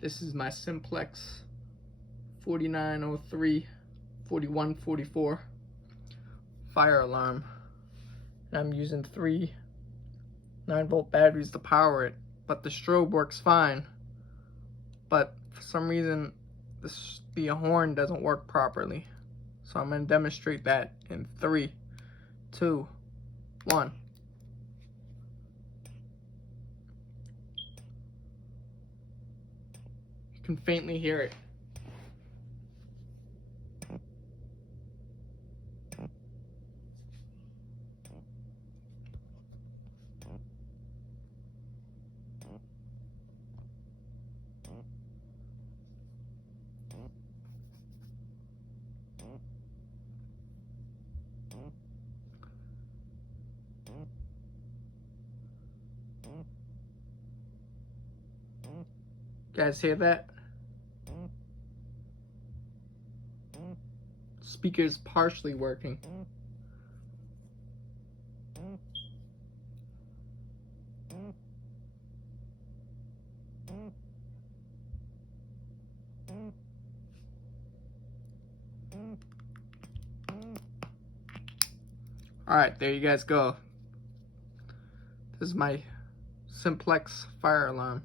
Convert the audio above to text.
This is my Simplex 4903 4144 fire alarm. And I'm using 3 9-volt batteries to power it, but the strobe works fine. But for some reason, the horn doesn't work properly. So I'm going to demonstrate that in 3, 2, 1. You can faintly hear it. Guys hear that? Speaker's partially working. Alright, there you guys go. This is my Simplex fire alarm.